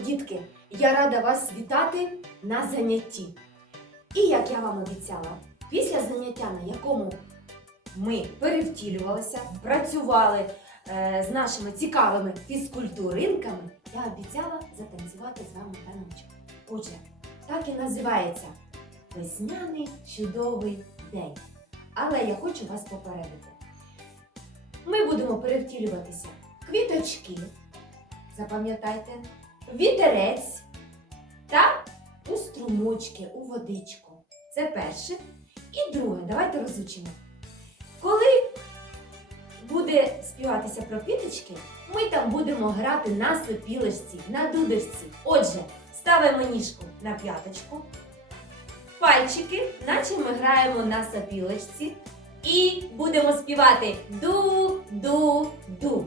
дітки! Я рада вас вітати на занятті. І як я вам обіцяла, після заняття, на якому ми перевтілювалися, працювали е, з нашими цікавими фізкультуринками, я обіцяла затанцювати з вами таночок. Отже, так і називається Весняний чудовий день. Але я хочу вас попередити. Ми будемо перевтілюватися квіточки, запам'ятайте, вітерець та у струмочки, у водичку. Це перше. І друге, давайте розучимо. Коли буде співатися про квіточки, ми там будемо грати на сопілочці, на дудочці. Отже, ставимо ніжку на п'яточку, пальчики, наче ми граємо на сопілочці. І будемо співати ду-ду-ду.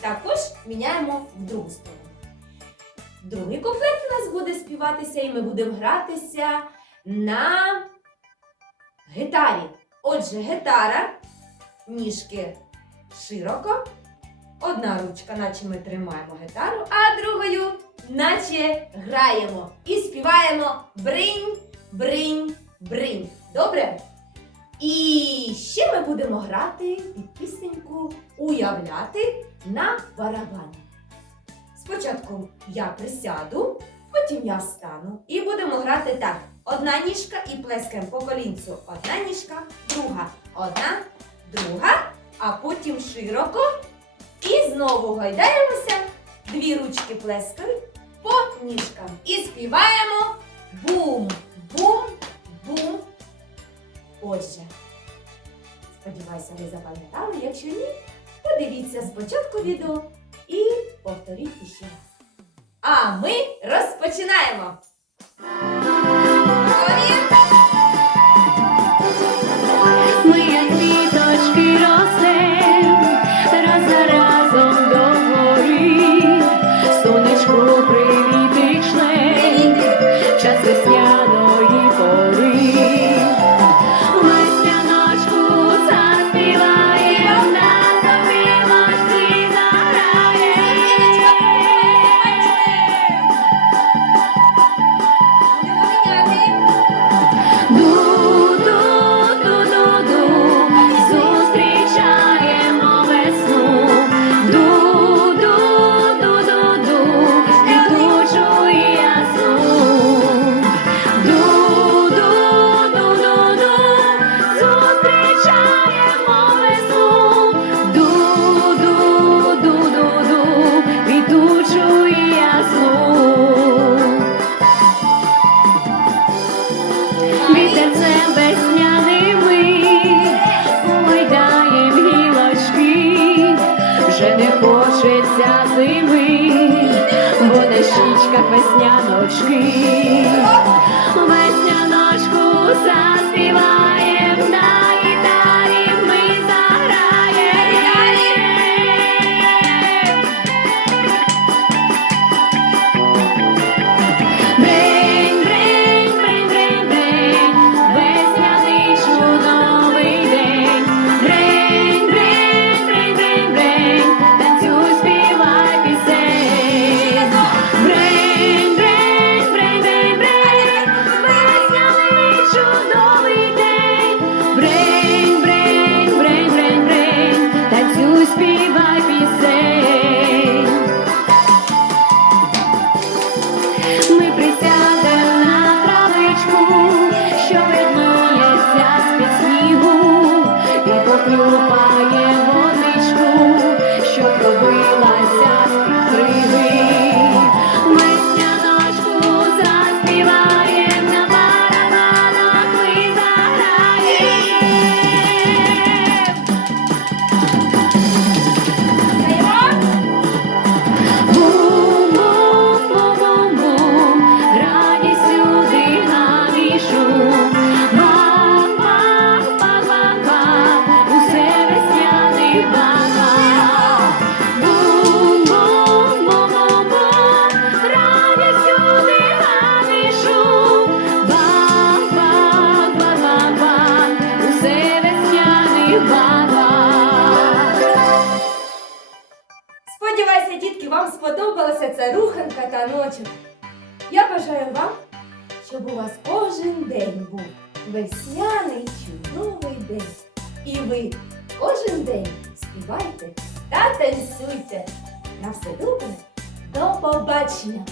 Також міняємо в другу сторону. Другий куплет у нас буде співатися, і ми будемо гратися на гітарі. Отже, гітара, ніжки широко. Одна ручка, наче ми тримаємо гітару, а другою, наче граємо. І співаємо бринь, бринь, бринь. Добре? І ще ми будемо грати під пісеньку уявляти на барабані. Спочатку я присяду, потім я встану. І будемо грати так. Одна ніжка і плескаємо по колінцю. Одна ніжка, друга, одна, друга, а потім широко. І знову гойдаємося. Дві ручки плескають по ніжкам. І співаємо бум, бум, бум. Отже, сподіваюся, ви запам'ятали. Якщо ні, подивіться спочатку відео повторіть іще раз. А ми розпочинаємо! Зими, бо на щічках весняночки. Вам сподобалася ця руханка та ночок. Я бажаю вам, щоб у вас кожен день був весняний чудовий день. І ви кожен день співайте та танцюйте. На все добре. До побачення!